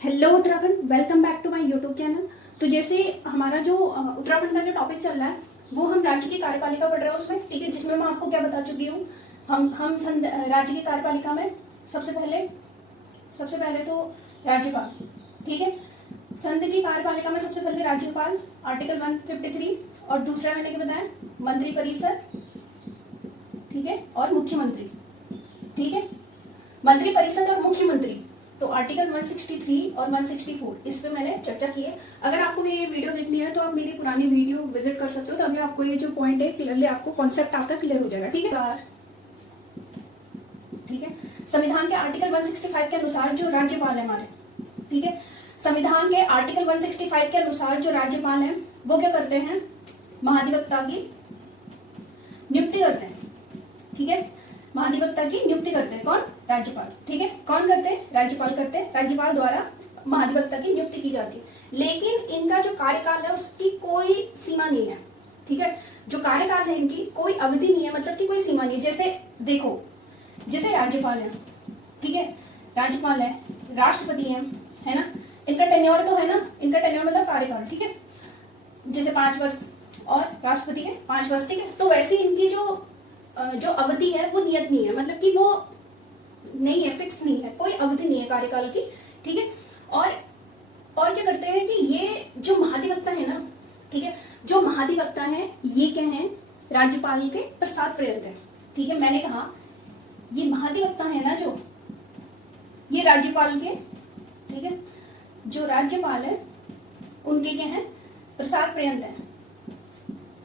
Hello Uttarakhand, welcome back to my YouTube channel. तो जैसे हमारा जो उत्तराखंड का जो टॉपिक चल रहा है वो हम राज्य की कार्यपालिका पढ़ रहे हैं उसमें, ठीक है, जिसमें मैं आपको क्या बता चुकी हूँ। हम राज्य की कार्यपालिका में सबसे पहले तो राज्यपाल, ठीक है। संघ की कार्यपालिका में सबसे पहले राज्यपाल, आर्टिकल 153, और दूसरा मैंने क्या बताया, मंत्रिपरिषद, ठीक है, और मुख्यमंत्री, ठीक है। मंत्रिपरिषद और मुख्यमंत्री, तो आर्टिकल 163 और 164 इस पे मैंने चर्चा की है। अगर आपको मेरी ये वीडियो देखनी है तो आप मेरी पुरानी वीडियो विजिट कर सकते हो, तभी आपको ये जो पॉइंट है क्लियरली आपको कॉन्सेप्ट आपका क्लियर हो जाएगा, ठीक है। ठीक है, संविधान के आर्टिकल 165 के अनुसार जो राज्यपाल है हमारे, ठीक है, संविधान के आर्टिकल 165 के अनुसार जो राज्यपाल है वो क्या करते हैं, महाधिवक्ता की नियुक्ति करते हैं, ठीक है। महाधिवक्ता की नियुक्ति करते हैं कौन, राज्यपाल, ठीक है। कौन करते हैं, राज्यपाल करते हैं। राज्यपाल द्वारा महाधिवक्ता की नियुक्ति की जाती है, लेकिन इनका जो कार्यकाल है उसकी कोई सीमा नहीं है, ठीक है। जो कार्यकाल है इनकी कोई अवधि नहीं है, मतलब कि कोई सीमा नहीं है। जैसे देखो, जैसे राज्यपाल है, ठीक है, राज्यपाल है, राष्ट्रपति है ना, इनका टेन्योर तो है ना, इनका टेन्योर मतलब कार्यकाल, ठीक है, जैसे 5 वर्ष और राष्ट्रपति के 5 वर्ष, ठीक है। तो वैसे इनकी जो अवधि है वो नियत नहीं है, मतलब कि वो नहीं है, फिक्स नहीं है, कोई अवधि नहीं है कार्यकाल की, ठीक है। और क्या करते हैं कि ये जो महाधिवक्ता है ना, ठीक है, जो महाधिवक्ता है ये क्या है, राज्यपाल के प्रसाद पर्यंत है, ठीक है। मैंने कहा ये महाधिवक्ता है ना जो, ये राज्यपाल के, ठीक है, जो राज्यपाल है उनके क्या है, प्रसाद पर्यंत है,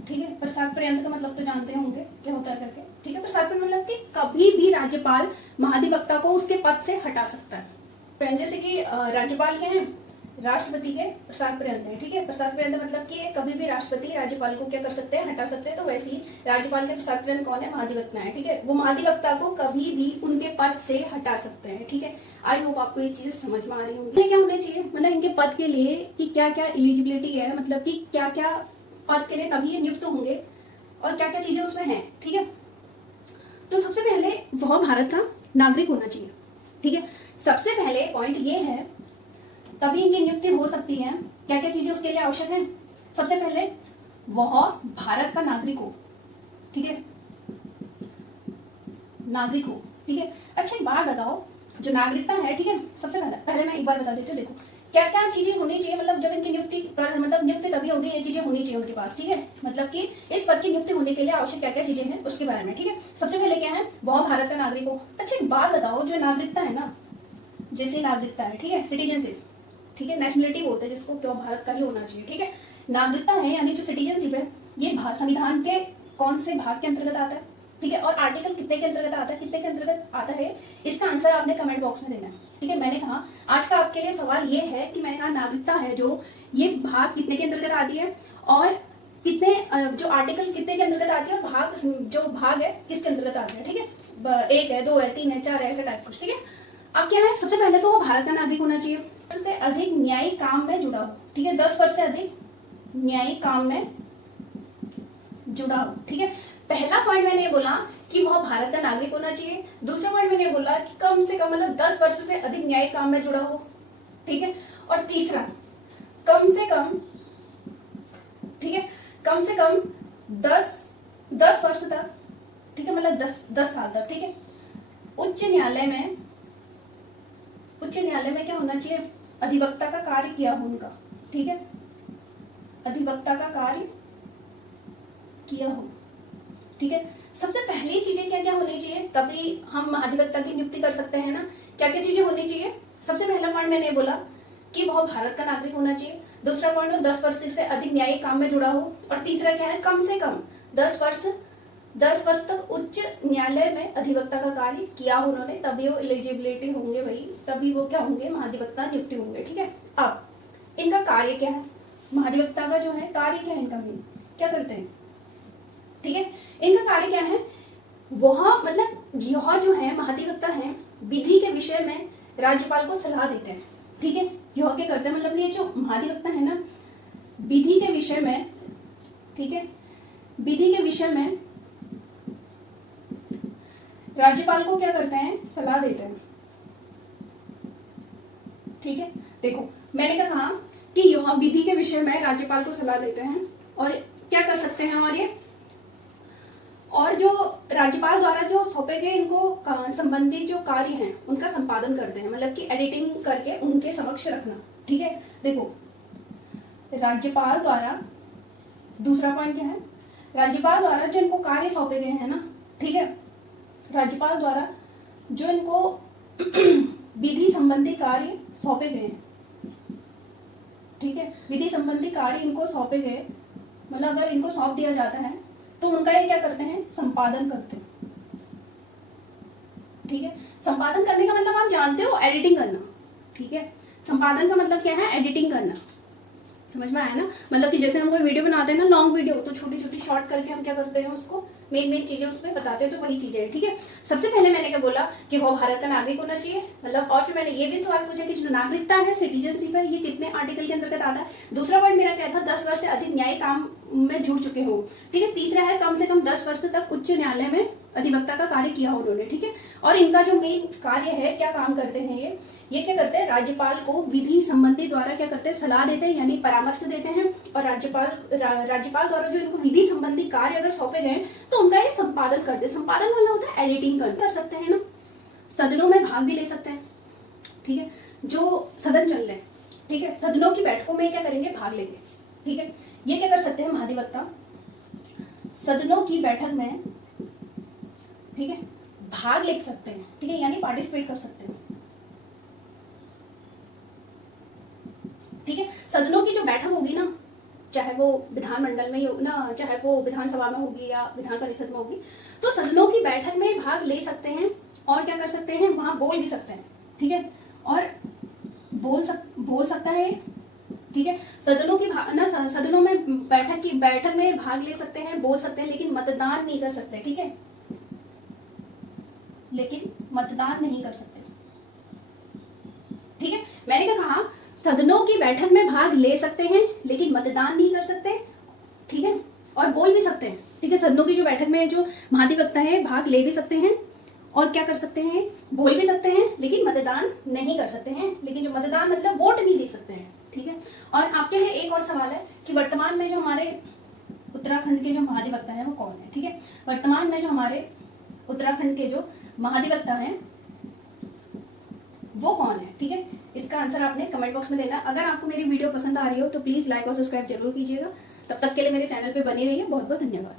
ठीक है। प्रसाद पर्यंत का मतलब तो जानते होंगे क्या होता है करके, ठीक है। प्रसाद पर्यंत मतलब कि कभी भी राज्यपाल महाधिवक्ता को उसके पद से हटा सकता है। जैसे कि राज्यपाल के हैं, राष्ट्रपति के प्रसाद पर्यंत है, ठीक है। प्रसाद पर्यंत मतलब कि कभी भी राष्ट्रपति राज्यपाल को क्या कर सकते हैं, हटा सकते हैं। तो वैसे ही राज्यपाल के प्रसाद पर्यंत कौन है, महाधिवक्ता है, ठीक है। वो महाधिवक्ता को कभी भी उनके पद से हटा सकते हैं, ठीक है। आई होप आपको ये चीज समझ में आ रही होगी। क्या होना चाहिए, मतलब इनके पद के लिए कि क्या क्या एलिजिबिलिटी है, मतलब कि क्या क्या पद के लिए तभी ये नियुक्त होंगे और क्या क्या चीजें उसमें हैं, ठीक है। तो सबसे पहले वह भारत का नागरिक होना चाहिए, ठीक है। सबसे पहले पॉइंट ये है, तभी इनकी नियुक्ति हो सकती है। क्या क्या चीजें उसके लिए आवश्यक है, सबसे पहले वह भारत का नागरिक हो, ठीक है, नागरिक हो, ठीक है। अच्छा एक बात बताओ, जो नागरिकता है, ठीक है, सबसे पहले मैं एक बार बता देती हूँ। देखो क्या क्या चीजें होनी चाहिए, मतलब जब इनकी नियुक्ति कर, मतलब नियुक्ति तभी होगी, ये चीजें होनी चाहिए उनके पास, ठीक है। मतलब कि इस पद की नियुक्ति होने के लिए आवश्यक क्या क्या चीजें हैं उसके बारे में, ठीक है। सबसे पहले क्या है, वह भारत का नागरिक हो। अच्छा एक बात बताओ, जो नागरिकता है ना, जैसे नागरिकता है, ठीक है, सिटीजनशिप, ठीक है, नेशनलिटी बोलते हैं जिसको, क्यों भारत का ही होना चाहिए, ठीक है। नागरिकता है यानी जो सिटीजनशिप है, ये संविधान के कौन से भाग के अंतर्गत आता है, ठीक है। और आर्टिकल कितने के अंतर्गत आता है, कितने के अंतर्गत आता है, इसका आंसर आपने कमेंट बॉक्स में देना है, ठीक है। मैंने कहा आज का आपके लिए सवाल ये है कि मैंने कहा नागरिकता है जो, ये भाग कितने के अंतर्गत आती है, और कितने जो आर्टिकल कितने के अंतर्गत आती है, और भाग जो भाग है किसके अंतर्गत आते हैं, ठीक है। 1 है, 2 है, 3 है, 4 है, ऐसे टाइप कुछ, ठीक है। अब क्या है, सबसे पहले तो वो भारत का नागरिक होना चाहिए, से अधिक न्यायिक काम में जुड़ा हो, ठीक है, 10 वर्ष से अधिक न्यायिक काम में जुड़ा हो, ठीक है। पहला पॉइंट मैंने ये बोला कि वह भारत का नागरिक होना चाहिए। दूसरा पॉइंट मैंने बोला कि कम से कम मतलब 10 वर्ष से अधिक न्यायिक काम में जुड़ा हो, ठीक है। और तीसरा कम से कम, ठीक है, कम से कम 10 वर्ष तक, ठीक है, मतलब 10 साल तक, ठीक है, उच्च न्यायालय में क्या होना चाहिए, अधिवक्ता का कार्य किया हो उनका, ठीक है, अधिवक्ता का कार्य किया हो, ठीक है। सबसे पहली चीजें क्या क्या होनी चाहिए, तभी हम महाधिवक्ता की नियुक्ति कर सकते हैं ना। क्या क्या चीजें होनी चाहिए, सबसे पहला पॉइंट मैंने बोला कि वह भारत का नागरिक होना चाहिए। दूसरा पॉइंट, 10 वर्ष से अधिक न्यायिक काम में जुड़ा हो। और तीसरा क्या है, कम से कम 10 वर्ष तक उच्च न्यायालय में अधिवक्ता का कार्य किया हो उन्होंने, तभी वो एलिजिबिलिटी होंगे भाई, तभी वो क्या होंगे, महाधिवक्ता नियुक्ति होंगे, ठीक है। अब इनका कार्य क्या है, महाधिवक्ता का जो है कार्य क्या है, इनका भी क्या करते हैं, ठीक है। इनका कार्य क्या है, वह मतलब यह जो है महाधिवक्ता है, विधि के विषय में राज्यपाल को सलाह देते हैं, ठीक है। यह क्या करते हैं, मतलब ये जो महाधिवक्ता है ना, विधि के विषय में, ठीक है, विधि के विषय में राज्यपाल को क्या करते हैं, सलाह देते हैं, ठीक है, देखो मैंने कहा कि यहाँ विधि के विषय में राज्यपाल को सलाह देते हैं और क्या कर सकते हैं हमारे, और जो राज्यपाल द्वारा जो सौंपे गए इनको संबंधित जो कार्य हैं उनका संपादन करते हैं, मतलब कि एडिटिंग करके उनके समक्ष रखना। ठीक है, देखो राज्यपाल द्वारा, दूसरा पॉइंट क्या है, राज्यपाल द्वारा जो इनको कार्य सौंपे गए हैं ना, ठीक है, राज्यपाल द्वारा जो इनको विधि संबंधी कार्य सौंपे गए हैं, ठीक है, विधि संबंधी कार्य इनको सौंपे गए, मतलब अगर इनको सौंप दिया जाता है तो उनका ये क्या करते हैं, संपादन करते हैं। ठीक है, संपादन करने का मतलब आप जानते हो, एडिटिंग करना। ठीक है, संपादन का मतलब क्या है, एडिटिंग करना। समझ में आया ना, मतलब कि जैसे हम कोई वीडियो बनाते हैं ना, लॉन्ग वीडियो, तो छोटी छोटी शॉर्ट करके हम क्या करते हैं, उसको मेन चीजें उसमें बताते हैं, तो वही चीजें हैं। ठीक है, सबसे पहले मैंने क्या बोला कि वो भारत का नागरिक होना चाहिए, मतलब, और फिर मैंने ये भी सवाल पूछा कि जो नागरिकता है, सिटीजनशिप है, ये कितने आर्टिकल के अंतर्गत आता है। दूसरा पॉइंट मेरा क्या था, 10 वर्ष से अधिक न्यायिक काम में जुड़ चुके हो। ठीक है, तीसरा है कम से कम 10 वर्ष तक उच्च न्यायालय में अधिवक्ता का कार्य किया उन्होंने। ठीक है, और इनका जो मेन कार्य है, क्या काम करते हैं ये क्या करते हैं, राज्यपाल को विधि संबंधी द्वारा क्या करते हैं, सलाह देते हैं, यानी परामर्श देते हैं, और राज्यपाल द्वारा जो इनको विधि संबंधी कार्य अगर सौंपे गए तो उनका ये संपादन करते हैं। संपादन मतलब होता है एडिटिंग कर सकते हैं ना, सदनों में भाग भी ले सकते हैं। ठीक है, जो सदन चल रहे हैं, ठीक है, सदनों की बैठकों में क्या करेंगे, भाग लेंगे। ठीक है, ये क्या कर सकते हैं, महाधिवक्ता सदनों की बैठक में, ठीक है, भाग ले सकते हैं। ठीक है, यानी पार्टिसिपेट कर सकते हैं। ठीक है, सदनों की जो बैठक होगी ना, चाहे वो विधानमंडल में ही हो ना, चाहे वो विधानसभा में होगी या विधान परिषद में होगी, तो सदनों की बैठक में भाग ले सकते हैं और क्या कर सकते हैं, वहां बोल भी सकते हैं। ठीक है, और बोल सकता है। ठीक है, सदनों में बैठक में भाग ले सकते हैं, बोल सकते हैं, लेकिन मतदान नहीं कर सकते। ठीक है, लेकिन मतदान नहीं कर सकते। ठीक है, मैंने क्या कहा, सदनों की बैठक में भाग ले सकते हैं लेकिन मतदान नहीं कर सकते। ठीक है, और बोल भी सकते हैं। ठीक है, सदनों की जो बैठक में जो महाधिवक्ता है, भाग ले भी सकते हैं और क्या कर सकते हैं, बोल भी सकते हैं, लेकिन मतदान नहीं कर सकते हैं। लेकिन जो मतदान मतलब वोट नहीं दे सकते हैं। ठीक है, और आपके लिए एक और सवाल है कि वर्तमान में जो हमारे उत्तराखंड के जो महाधिवक्ता है वो कौन है। ठीक है, वर्तमान में जो हमारे उत्तराखंड के जो महाधिवक्ता हैं वो कौन है। ठीक है, इसका आंसर आपने कमेंट बॉक्स में देना। अगर आपको मेरी वीडियो पसंद आ रही हो तो प्लीज लाइक और सब्सक्राइब जरूर कीजिएगा। तब तक के लिए मेरे चैनल पे बने रहिए। बहुत बहुत धन्यवाद।